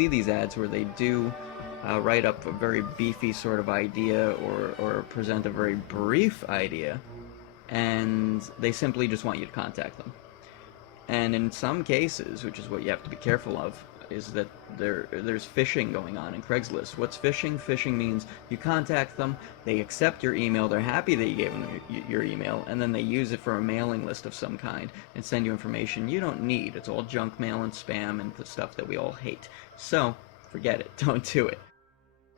see these ads where they do write up a very beefy sort of idea or present a very brief idea, and they simply just want you to contact them. And in some cases, which is what you have to be careful of, is that there's phishing going on in Craigslist. What's phishing? Phishing means you contact them, they accept your email, they're happy that you gave them your email, and then they use it for a mailing list of some kind and send you information you don't need. It's all junk mail and spam and the stuff that we all hate. So, forget it. Don't do it.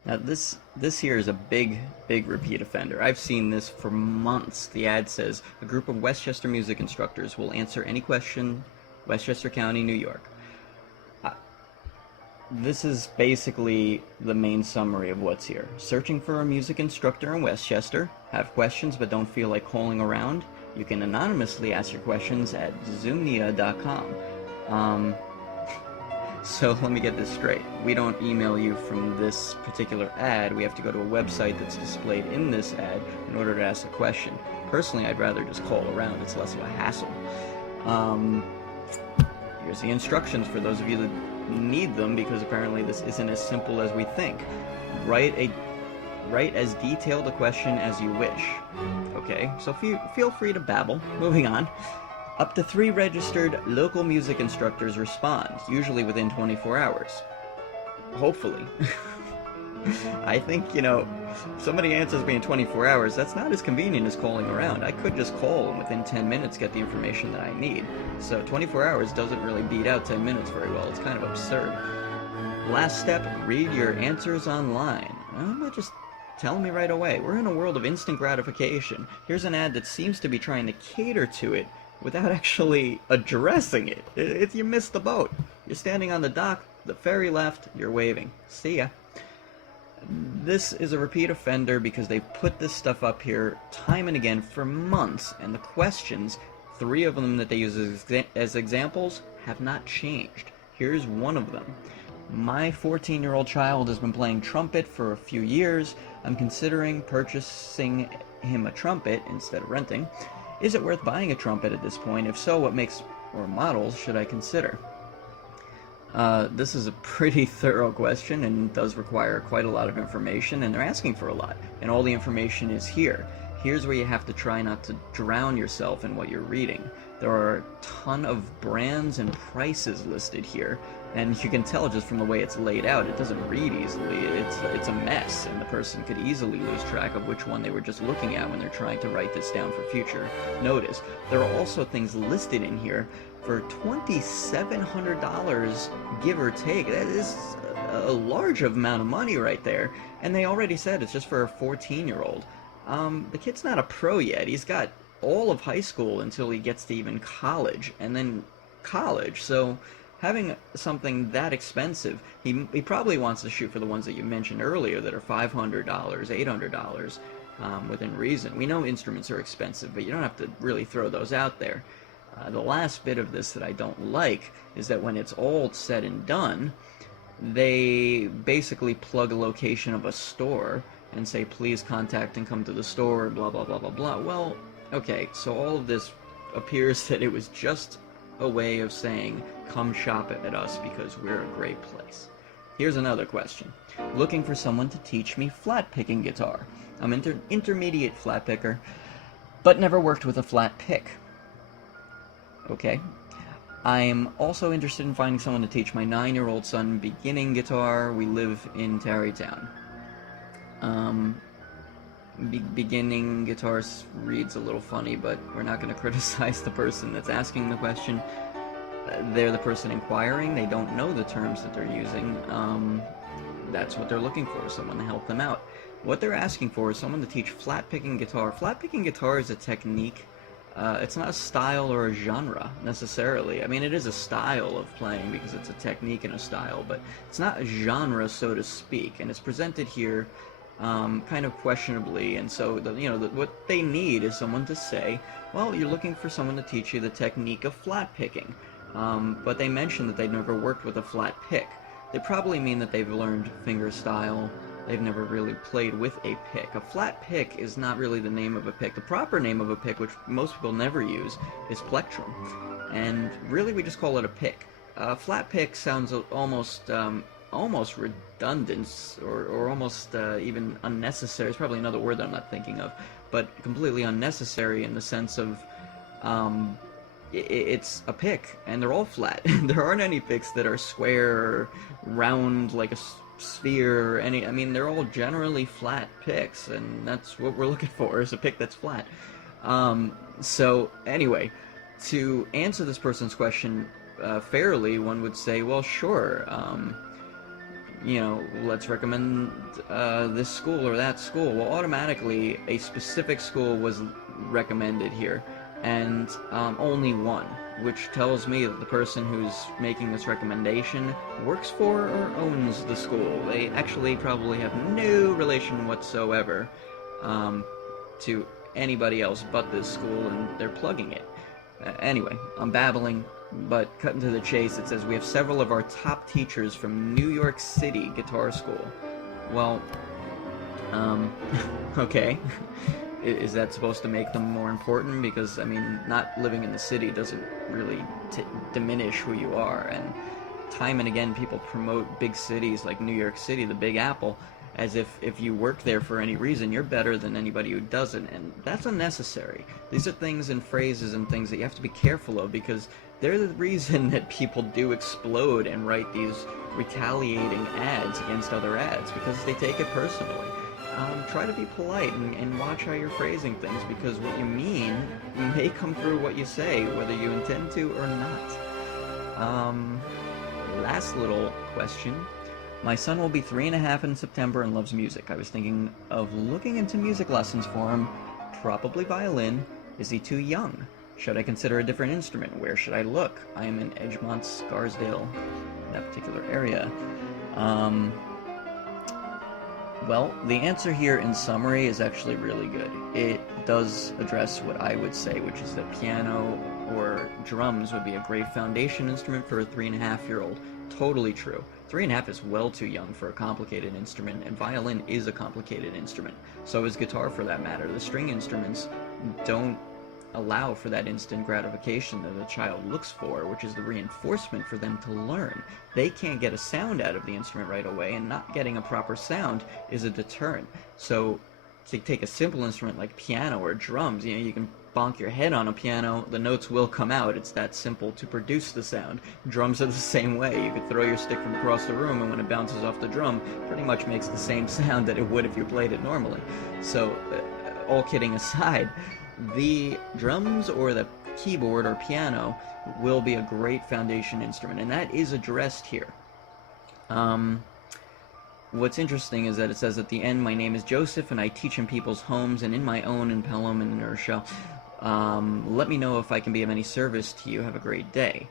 Now this here is a big repeat offender. I've seen this for months. The ad says, a group of Westchester music instructors will answer any question, Westchester County, New York. This is basically the main summary of what's here. Searching for a music instructor in Westchester? Have questions but don't feel like calling around? You can anonymously ask your questions at zoomnia.com. So let me get this straight. We don't email you from this particular ad. We have to go to a website that's displayed in this ad in order to ask a question. Personally, I'd rather just call around. It's less of a hassle. Here's the instructions for those of you that need them, because apparently this isn't as simple as we think. Write as detailed a question as you wish. Okay, so feel free to babble. Moving on. Up to 3 registered local music instructors respond, usually within 24 hours. Hopefully. I think, if somebody answers me in 24 hours, that's not as convenient as calling around. I could just call and within 10 minutes get the information that I need. So 24 hours doesn't really beat out 10 minutes very well. It's kind of absurd. Last step, read your answers online. I'm not just telling me right away. We're in a world of instant gratification. Here's an ad that seems to be trying to cater to it without actually addressing it. You missed the boat. You're standing on the dock, the ferry left, you're waving. See ya. This is a repeat offender because they put this stuff up here time and again for months, and the questions, 3 of them that they use as examples, have not changed. Here's one of them. My 14-year-old child has been playing trumpet for a few years. I'm considering purchasing him a trumpet instead of renting. Is it worth buying a trumpet at this point? If so, what makes or models should I consider? This is a pretty thorough question and does require quite a lot of information, and they're asking for a lot, and all the information is here. Here's where you have to try not to drown yourself in what you're reading. There are a ton of brands and prices listed here, and you can tell just from the way it's laid out, it doesn't read easily. It's a mess, and the person could easily lose track of which one they were just looking at when they're trying to write this down for future notice. There are also things listed in here for $2,700, give or take. That is a large amount of money right there, and they already said it's just for a 14-year-old. The kid's not a pro yet. He's got all of high school until he gets to even college, and then college, so having something that expensive, he probably wants to shoot for the ones that you mentioned earlier that are $500, $800, within reason. We know instruments are expensive, but you don't have to really throw those out there. The last bit of this that I don't like is that when it's all said and done, they basically plug a location of a store and say, please contact and come to the store, blah, blah, blah, blah, blah. Well, okay, so all of this appears that it was just a way of saying, come shop at us because we're a great place. Here's another question. Looking for someone to teach me flat picking guitar. I'm an intermediate flat picker, but never worked with a flat pick. Okay. I'm also interested in finding someone to teach my 9-year-old son beginning guitar. We live in Tarrytown. Beginning guitar reads a little funny, but we're not going to criticize the person that's asking the question. They're the person inquiring. They don't know the terms that they're using. That's what they're looking for, someone to help them out. What they're asking for is someone to teach flat picking guitar. Flat picking guitar is a technique. It's not a style or a genre, necessarily. I mean, it is a style of playing because it's a technique and a style, but it's not a genre, so to speak, and it's presented here kind of questionably, and so, what they need is someone to say, well, you're looking for someone to teach you the technique of flat picking, but they mention that they've never worked with a flat pick. They probably mean that they've learned fingerstyle. They've never really played with a pick. A flat pick is not really the name of a pick. The proper name of a pick, which most people never use, is plectrum. And really we just call it a pick. A flat pick sounds almost almost redundant, or almost even unnecessary. It's probably another word that I'm not thinking of, but completely unnecessary in the sense of it's a pick, and they're all flat. There aren't any picks that are square or round like a sphere. I mean, they're all generally flat picks, and that's what we're looking for, is a pick that's flat. So anyway, to answer this person's question fairly, one would say, well, sure, let's recommend this school or that school. Well, automatically, a specific school was recommended here, and only one, which tells me that the person who's making this recommendation works for or owns the school. They actually probably have no relation whatsoever to anybody else but this school, and they're plugging it. Anyway, I'm babbling, but cutting to the chase, it says, we have several of our top teachers from New York City Guitar School. Well, okay. Is that supposed to make them more important? Because, I mean, not living in the city doesn't really diminish who you are. And time and again, people promote big cities like New York City, the Big Apple, as if you work there for any reason, you're better than anybody who doesn't. And that's unnecessary. These are things and phrases and things that you have to be careful of, because they're the reason that people do explode and write these retaliating ads against other ads, because they take it personally. Try to be polite and watch how you're phrasing things, because what you mean may come through what you say, whether you intend to or not. Last little question. My son will be 3.5 in September and loves music. I was thinking of looking into music lessons for him, probably violin. Is he too young? Should I consider a different instrument? Where should I look? I am in Edgemont, Scarsdale, that particular area. Well, the answer here in summary is actually really good. It does address what I would say, which is that piano or drums would be a great foundation instrument for a 3.5-year-old. Totally true. 3.5 is well too young for a complicated instrument, and violin is a complicated instrument. So is guitar, for that matter. The string instruments don't allow for that instant gratification that a child looks for, which is the reinforcement for them to learn. They can't get a sound out of the instrument right away, and not getting a proper sound is a deterrent. So to take a simple instrument like piano or drums, you can bonk your head on a piano, the notes will come out. It's that simple to produce the sound. Drums are the same way. You could throw your stick from across the room, and when it bounces off the drum, pretty much makes the same sound that it would if you played it normally. So, all kidding aside, the drums or the keyboard or piano will be a great foundation instrument, and that is addressed here. What's interesting is that it says at the end, my name is Joseph, and I teach in people's homes and in my own in Pelham and Inertia. Let me know if I can be of any service to you. Have a great day.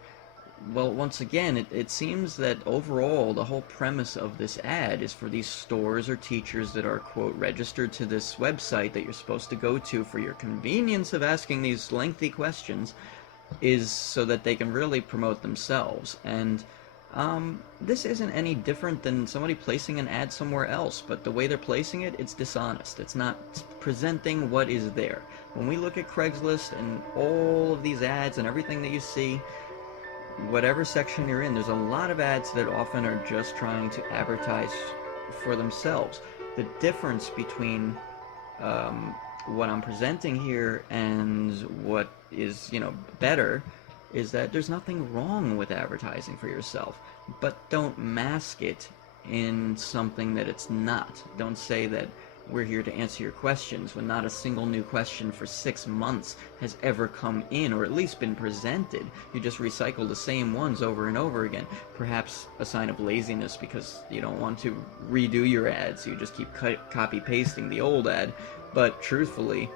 Well, once again, it seems that overall the whole premise of this ad is for these stores or teachers that are, quote, registered to this website that you're supposed to go to for your convenience of asking these lengthy questions, is so that they can really promote themselves. And this isn't any different than somebody placing an ad somewhere else, but the way they're placing it, it's dishonest. It's not presenting what is there. When we look at Craigslist and all of these ads and everything that you see, whatever section you're in, there's a lot of ads that often are just trying to advertise for themselves. The difference between what I'm presenting here and what is, better, is that there's nothing wrong with advertising for yourself, but don't mask it in something that it's not. Don't say that we're here to answer your questions when not a single new question for 6 months has ever come in, or at least been presented. You just recycle the same ones over and over again. Perhaps a sign of laziness because you don't want to redo your ads, so you just keep copy-pasting the old ad. But truthfully,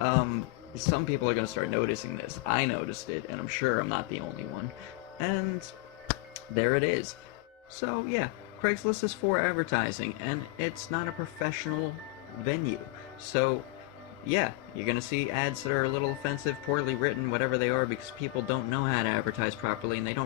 some people are going to start noticing this. I noticed it, and I'm sure I'm not the only one. And there it is. So yeah, Craigslist is for advertising, and it's not a professional venue. So yeah, you're going to see ads that are a little offensive, poorly written, whatever they are, because people don't know how to advertise properly, and they don't